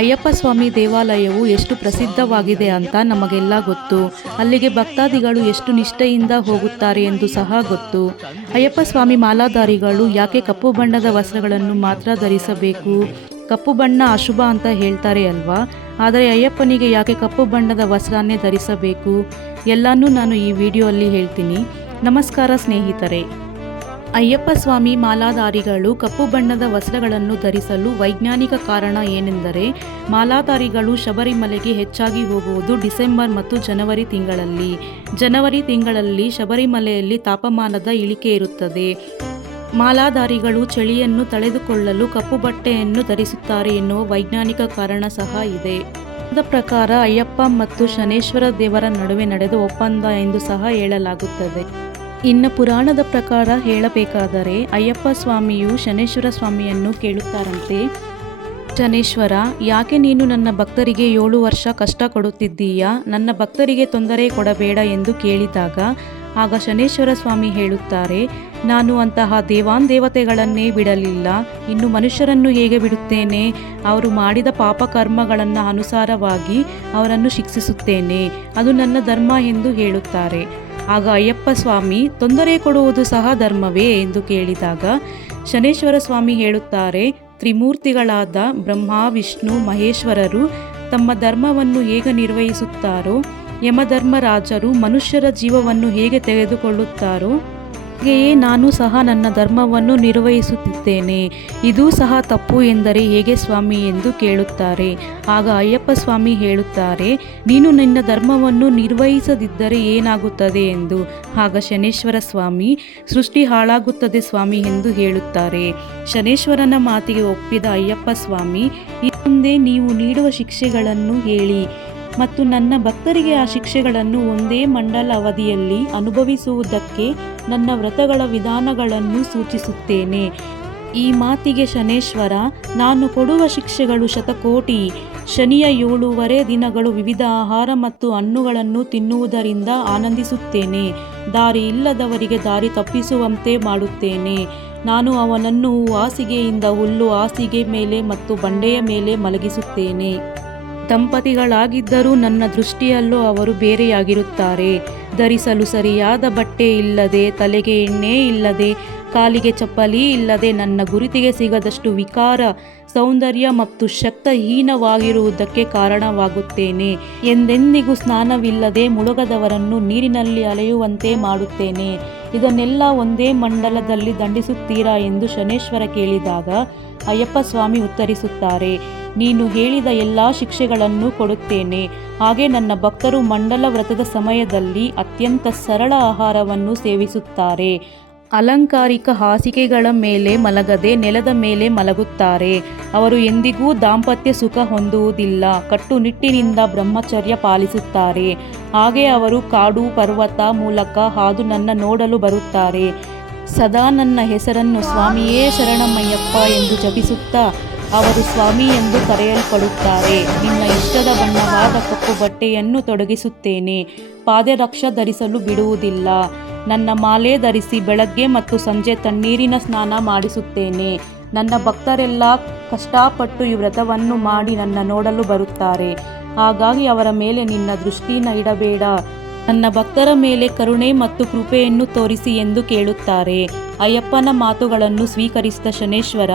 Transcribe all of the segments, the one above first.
ಅಯ್ಯಪ್ಪ ಸ್ವಾಮಿ ದೇವಾಲಯವು ಎಷ್ಟು ಪ್ರಸಿದ್ಧವಾಗಿದೆ ಅಂತ ನಮಗೆಲ್ಲ ಗೊತ್ತು. ಅಲ್ಲಿಗೆ ಭಕ್ತಾದಿಗಳು ಎಷ್ಟು ನಿಷ್ಠೆಯಿಂದ ಹೋಗುತ್ತಾರೆ ಎಂದು ಸಹ ಗೊತ್ತು. ಅಯ್ಯಪ್ಪ ಸ್ವಾಮಿ ಮಾಲಾಧಾರಿಗಳು ಯಾಕೆ ಕಪ್ಪು ಬಣ್ಣದ ವಸ್ತ್ರಗಳನ್ನು ಮಾತ್ರ ಧರಿಸಬೇಕು? ಕಪ್ಪು ಬಣ್ಣ ಅಶುಭ ಅಂತ ಹೇಳ್ತಾರೆ ಅಲ್ವಾ? ಆದರೆ ಅಯ್ಯಪ್ಪನಿಗೆ ಯಾಕೆ ಕಪ್ಪು ಬಣ್ಣದ ವಸ್ತ್ರನೇ ಧರಿಸಬೇಕು? ಎಲ್ಲನೂ ನಾನು ಈ ವಿಡಿಯೋಲ್ಲಿ ಹೇಳ್ತೀನಿ. ನಮಸ್ಕಾರ ಸ್ನೇಹಿತರೆ. ಅಯ್ಯಪ್ಪ ಸ್ವಾಮಿ ಮಾಲಾಧಾರಿಗಳು ಕಪ್ಪು ಬಣ್ಣದ ವಸ್ತ್ರಗಳನ್ನು ಧರಿಸಲು ವೈಜ್ಞಾನಿಕ ಕಾರಣ ಏನೆಂದರೆ, ಮಾಲಾಧಾರಿಗಳು ಶಬರಿಮಲೆಗೆ ಹೆಚ್ಚಾಗಿ ಹೋಗುವುದು ಡಿಸೆಂಬರ್ ಮತ್ತು ಜನವರಿ ತಿಂಗಳಲ್ಲಿ. ಜನವರಿ ತಿಂಗಳಲ್ಲಿ ಶಬರಿಮಲೆಯಲ್ಲಿ ತಾಪಮಾನದ ಇಳಿಕೆ ಇರುತ್ತದೆ. ಮಾಲಾಧಾರಿಗಳು ಚಳಿಯನ್ನು ತಡೆದುಕೊಳ್ಳಲು ಕಪ್ಪು ಬಟ್ಟೆಯನ್ನು ಧರಿಸುತ್ತಾರೆ ಎನ್ನುವ ವೈಜ್ಞಾನಿಕ ಕಾರಣ ಸಹ ಇದೆ. ಇದರ ಪ್ರಕಾರ ಅಯ್ಯಪ್ಪ ಮತ್ತು ಶನೇಶ್ವರ ದೇವರ ನಡುವೆ ನಡೆದ ಒಪ್ಪಂದ ಎಂದು ಸಹ ಹೇಳಲಾಗುತ್ತದೆ. ಇನ್ನು ಪುರಾಣದ ಪ್ರಕಾರ ಹೇಳಬೇಕಾದರೆ ಅಯ್ಯಪ್ಪ ಸ್ವಾಮಿಯು ಶನೇಶ್ವರ ಸ್ವಾಮಿಯನ್ನು ಕೇಳುತ್ತಾರಂತೆ, ಶನೇಶ್ವರ, ಯಾಕೆ ನೀನು ನನ್ನ ಭಕ್ತರಿಗೆ 7 ವರ್ಷ ಕಷ್ಟ ಕೊಡುತ್ತಿದ್ದೀಯಾ? ನನ್ನ ಭಕ್ತರಿಗೆ ತೊಂದರೆ ಕೊಡಬೇಡ ಎಂದು ಕೇಳಿದಾಗ ಆಗ ಶನೇಶ್ವರ ಸ್ವಾಮಿ ಹೇಳುತ್ತಾರೆ, ನಾನು ಅಂತಹ ದೇವತೆಗಳನ್ನೇ ಬಿಡಲಿಲ್ಲ, ಇನ್ನು ಮನುಷ್ಯರನ್ನು ಹೇಗೆ ಬಿಡುತ್ತೇನೆ? ಅವರು ಮಾಡಿದ ಪಾಪ ಕರ್ಮಗಳನ್ನು ಅನುಸಾರವಾಗಿ ಅವರನ್ನು ಶಿಕ್ಷಿಸುತ್ತೇನೆ, ಅದು ನನ್ನ ಧರ್ಮ ಎಂದು ಹೇಳುತ್ತಾರೆ. ಆಗ ಅಯ್ಯಪ್ಪ ಸ್ವಾಮಿ, ತೊಂದರೆ ಕೊಡುವುದು ಸಹ ಧರ್ಮವೇ ಎಂದು ಕೇಳಿದಾಗ ಶನೇಶ್ವರ ಸ್ವಾಮಿ ಹೇಳುತ್ತಾರೆ, ತ್ರಿಮೂರ್ತಿಗಳಾದ ಬ್ರಹ್ಮ, ವಿಷ್ಣು, ಮಹೇಶ್ವರರು ತಮ್ಮ ಧರ್ಮವನ್ನು ಹೇಗೆ ನಿರ್ವಹಿಸುತ್ತಾರೋ, ಯಮಧರ್ಮರಾಜರು ಮನುಷ್ಯರ ಜೀವವನ್ನು ಹೇಗೆ ತೆಗೆದುಕೊಳ್ಳುತ್ತಾರೋ, ಹಾಗೆಯೇ ನಾನು ಸಹ ನನ್ನ ಧರ್ಮವನ್ನು ನಿರ್ವಹಿಸುತ್ತಿದ್ದೇನೆ. ಇದೂ ಸಹ ತಪ್ಪು ಎಂದರೆ ಹೇಗೆ ಸ್ವಾಮಿ ಎಂದು ಕೇಳುತ್ತಾರೆ. ಆಗ ಅಯ್ಯಪ್ಪ ಸ್ವಾಮಿ ಹೇಳುತ್ತಾರೆ, ನೀನು ನಿನ್ನ ಧರ್ಮವನ್ನು ನಿರ್ವಹಿಸದಿದ್ದರೆ ಏನಾಗುತ್ತದೆ ಎಂದು. ಆಗ ಶನೇಶ್ವರ ಸ್ವಾಮಿ, ಸೃಷ್ಟಿ ಹಾಳಾಗುತ್ತದೆ ಸ್ವಾಮಿ ಎಂದು ಹೇಳುತ್ತಾರೆ. ಶನೇಶ್ವರನ ಮಾತಿಗೆ ಒಪ್ಪಿದ ಅಯ್ಯಪ್ಪ ಸ್ವಾಮಿ, ಮುಂದೆ ನೀವು ನೀಡುವ ಶಿಕ್ಷೆಗಳನ್ನು ಹೇಳಿ ಮತ್ತು ನನ್ನ ಭಕ್ತರಿಗೆ ಆ ಶಿಕ್ಷೆಗಳನ್ನು ಒಂದೇ ಮಂಡಲ ಅವಧಿಯಲ್ಲಿ ಅನುಭವಿಸುವುದಕ್ಕೆ ನನ್ನ ವ್ರತಗಳ ವಿಧಾನಗಳನ್ನು ಸೂಚಿಸುತ್ತೇನೆ. ಈ ಮಾತಿಗೆ ಶನೇಶ್ವರ, ನಾನು ಕೊಡುವ ಶಿಕ್ಷೆಗಳು ಶತಕೋಟಿ. ಶನಿಯ 7 ದಿನಗಳು ವಿವಿಧ ಆಹಾರ ಮತ್ತು ಹಣ್ಣುಗಳನ್ನು ತಿನ್ನುವುದರಿಂದ ಆನಂದಿಸುತ್ತೇನೆ. ದಾರಿ ಇಲ್ಲದವರಿಗೆ ದಾರಿ ತಪ್ಪಿಸುವಂತೆ ಮಾಡುತ್ತೇನೆ. ನಾನು ಅವನನ್ನು ಹಾಸಿಗೆಯಿಂದ ಹುಲ್ಲು ಹಾಸಿಗೆ ಮೇಲೆ ಮತ್ತು ಬಂಡೆಯ ಮೇಲೆ ಮಲಗಿಸುತ್ತೇನೆ. ದಂಪತಿಗಳಾಗಿದ್ದರೂ ನನ್ನ ದೃಷ್ಟಿಯಲ್ಲೂ ಅವರು ಬೇರೆಯಾಗಿರುತ್ತಾರೆ. ಧರಿಸಲು ಸರಿಯಾದ ಬಟ್ಟೆ ಇಲ್ಲದೆ, ತಲೆಗೆ ಎಣ್ಣೆ ಇಲ್ಲದೆ, ಕಾಲಿಗೆ ಚಪ್ಪಲಿ ಇಲ್ಲದೆ, ನನ್ನ ಗುರುತಿಗೆ ಸಿಗದಷ್ಟು ವಿಕಾರ, ಸೌಂದರ್ಯ ಮತ್ತು ಶಕ್ತಹೀನವಾಗಿರುವುದಕ್ಕೆ ಕಾರಣವಾಗುತ್ತೇನೆ. ಎಂದೆಂದಿಗೂ ಸ್ನಾನವಿಲ್ಲದೆ ಮುಳುಗದವರನ್ನು ನೀರಿನಲ್ಲಿ ಅಲೆಯುವಂತೆ ಮಾಡುತ್ತೇನೆ. ಇದನ್ನೆಲ್ಲ ಒಂದೇ ಮಂಡಲದಲ್ಲಿ ದಂಡಿಸುತ್ತೀರಾ ಎಂದು ಶನೇಶ್ವರ ಕೇಳಿದಾಗ ಅಯ್ಯಪ್ಪ ಸ್ವಾಮಿ ಉತ್ತರಿಸುತ್ತಾರೆ, ನೀನು ಹೇಳಿದ ಎಲ್ಲ ಶಿಕ್ಷೆಗಳನ್ನು ಕೊಡುತ್ತೇನೆ. ಹಾಗೆ ನನ್ನ ಭಕ್ತರು ಮಂಡಲ ವ್ರತದ ಸಮಯದಲ್ಲಿ ಅತ್ಯಂತ ಸರಳ ಆಹಾರವನ್ನು ಸೇವಿಸುತ್ತಾರೆ. ಅಲಂಕಾರಿಕ ಹಾಸಿಗೆಗಳ ಮೇಲೆ ಮಲಗದೆ ನೆಲದ ಮೇಲೆ ಮಲಗುತ್ತಾರೆ. ಅವರು ಎಂದಿಗೂ ದಾಂಪತ್ಯ ಸುಖ ಹೊಂದುವುದಿಲ್ಲ. ಕಟ್ಟುನಿಟ್ಟಿನಿಂದ ಬ್ರಹ್ಮಚರ್ಯ ಪಾಲಿಸುತ್ತಾರೆ. ಹಾಗೆ ಅವರು ಕಾಡು ಪರ್ವತ ಮೂಲಕ ಹಾದು ನನ್ನ ನೋಡಲು ಬರುತ್ತಾರೆ. ಸದಾ ನನ್ನ ಹೆಸರನ್ನು ಸ್ವಾಮಿಯೇ ಶರಣಮಯ್ಯಪ್ಪ ಎಂದು ಜಪಿಸುತ್ತಾ ಅವರು ಸ್ವಾಮಿ ಎಂದು ಕರೆಯಲ್ಪಡುತ್ತಾರೆ. ನಿನ್ನ ಇಷ್ಟದ ಬಣ್ಣವಾದ ಕಪ್ಪು ಬಟ್ಟೆಯನ್ನು ತೊಡಗಿಸುತ್ತೇನೆ. ಪಾದರಕ್ಷ ಧರಿಸಲು ಬಿಡುವುದಿಲ್ಲ. ನನ್ನ ಮಾಲೆ ಧರಿಸಿ ಬೆಳಗ್ಗೆ ಮತ್ತು ಸಂಜೆ ತಣ್ಣೀರಿನ ಸ್ನಾನ ಮಾಡಿಸುತ್ತೇನೆ. ನನ್ನ ಭಕ್ತರೆಲ್ಲ ಕಷ್ಟಪಟ್ಟು ಈ ವ್ರತವನ್ನು ಮಾಡಿ ನನ್ನ ನೋಡಲು ಬರುತ್ತಾರೆ. ಹಾಗಾಗಿ ಅವರ ಮೇಲೆ ನಿನ್ನ ದೃಷ್ಟಿನ ಇಡಬೇಡ. ನನ್ನ ಭಕ್ತರ ಮೇಲೆ ಕರುಣೆ ಮತ್ತು ಕೃಪೆಯನ್ನು ತೋರಿಸಿ ಎಂದು ಕೇಳುತ್ತಾರೆ. ಅಯ್ಯಪ್ಪನ ಮಾತುಗಳನ್ನು ಸ್ವೀಕರಿಸಿದ ಶನೇಶ್ವರ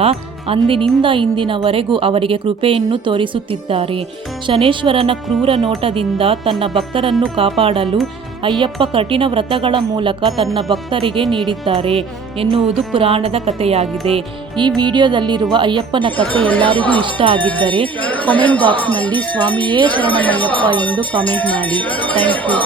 ಅಂದಿನಿಂದ ಇಂದಿನವರೆಗೂ ಅವರಿಗೆ ಕೃಪೆಯನ್ನು ತೋರಿಸುತ್ತಿದ್ದಾರೆ. ಶನೇಶ್ವರನ ಕ್ರೂರ ನೋಟದಿಂದ ತನ್ನ ಭಕ್ತರನ್ನು ಕಾಪಾಡಲು ಅಯ್ಯಪ್ಪ ಕಠಿಣ ವ್ರತಗಳ ಮೂಲಕ ತನ್ನ ಭಕ್ತರಿಗೆ ನೀಡಿದ್ದಾರೆ ಎನ್ನುವುದು ಪುರಾಣದ ಕಥೆಯಾಗಿದೆ. ಈ ವಿಡಿಯೋದಲ್ಲಿರುವ ಅಯ್ಯಪ್ಪನ ಕಥೆ ಎಲ್ಲರಿಗೂ ಇಷ್ಟ ಆಗಿದ್ದರೆ ಕಾಮೆಂಟ್ ಬಾಕ್ಸ್ನಲ್ಲಿ ಸ್ವಾಮಿಯೇ ಶರಣಮಯ್ಯಪ್ಪ ಎಂದು ಕಾಮೆಂಟ್ ಮಾಡಿ. Thank you.